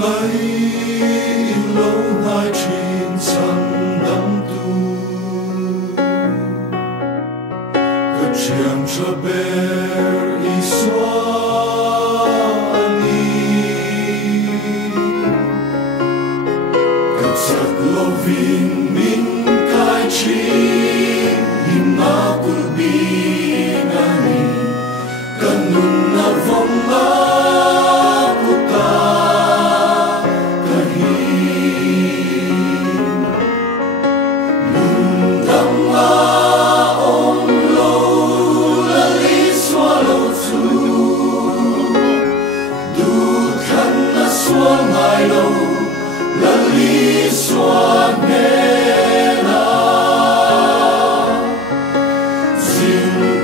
Lấy lâu hai trên sân đắm tu Cất chiang cho ber y xoa ni Cất giặc lâu vinh minh cai chi Him na kulbi ngani Kanun na vong na Xin